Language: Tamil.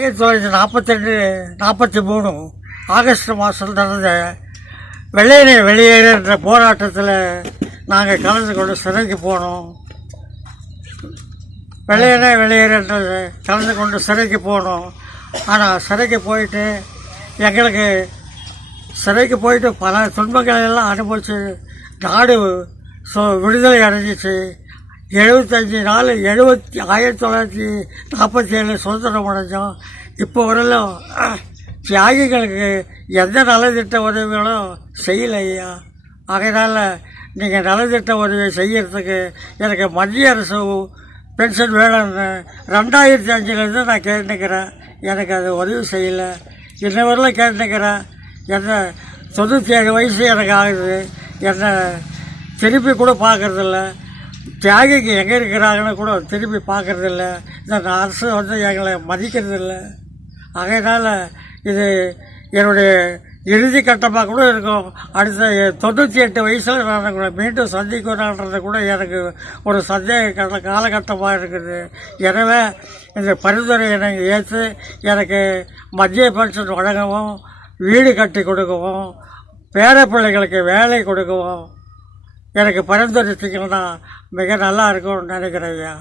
1942-43 ஆகஸ்ட் மாதம் நடந்த வெள்ளையனே வெளியேறு என்ற போராட்டத்தில் நாங்கள் கலந்து கொண்டு சிறைக்கு போனோம். வெள்ளையனே வெளியேறு என்ற கலந்து கொண்டு சிறைக்கு போனோம். ஆனால் சிறைக்கு போயிட்டு எங்களுக்கு பல துன்பங்களை எல்லாம் அனுபவிச்சு நாடு விடுதலை அடைஞ்சிச்சு. 75 நாள் 1947 சுதந்திரம் அடைஞ்சோம். இப்போ வரலும் தியாகிகளுக்கு எந்த நலத்திட்ட உதவிகளும் செய்யலையா. ஆகையினால நீங்கள் நலத்திட்ட உதவி செய்யறதுக்கு எனக்கு மத்திய அரசு பென்ஷன் வேணும்னு 2005 நான் கேட்டுக்கிறேன். எனக்கு அது உதவி செய்யலை. இன்ன வரலாம் கேட்டுக்கிறேன். என்ன 97 வயசு எனக்கு ஆகுது. என்னை திருப்பி கூட பார்க்குறதில்ல. தியாகிக்கு எங்கே இருக்கிறாங்கன்னு கூட திருப்பி பார்க்குறதில்ல. இந்த அரசு எங்களை மதிக்கிறதில்ல. ஆகையினால் இது என்னுடைய இறுதி கட்டமாக கூட இருக்கும். அடுத்த 98 வயசில் நான் மீண்டும் சந்திக்கிறேன்றது கூட எனக்கு ஒரு சந்தேக காலகட்டமாக இருக்குது. எனவே இந்த பரிந்துரையை எனக்கு ஏற்று எனக்கு மத்திய பென்ஷன் வழங்கவும், வீடு கட்டி கொடுக்கவும், பேரப்பிள்ளைகளுக்கு வேலை கொடுக்கவும் எனக்கு பரிந்துரைச்சிங்கன்னா மிக நல்லா இருக்கும்னு நினைக்கிறேன் ஐயா.